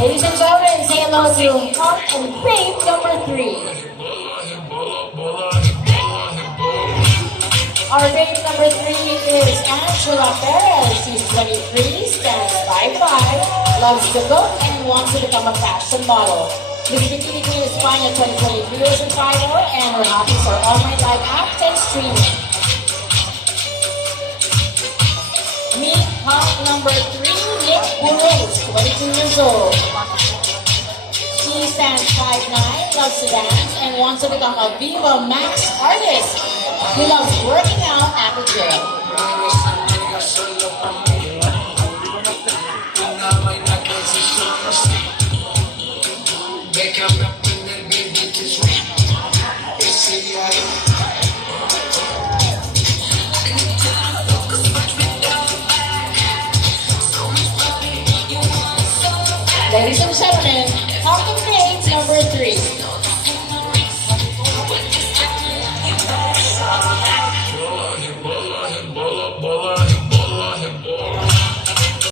Ladies and gentlemen, say hello to Hawk and Babe number 3. Our babe number 3 is Angela Perez. She's 23, stands 5'5", loves to cook, and wants to become a fashion model. Miss Bikini Queen España 2023 is in 5'0", and her hobbies are online live apps and streaming. Meet Hawk number 3, Nick Burrows, 22 years old. She stands 5'9", loves to dance, and wants to become a Viva Max artist. He loves working out at the gym. Ladies and gentlemen, Hawk and Babe number 3.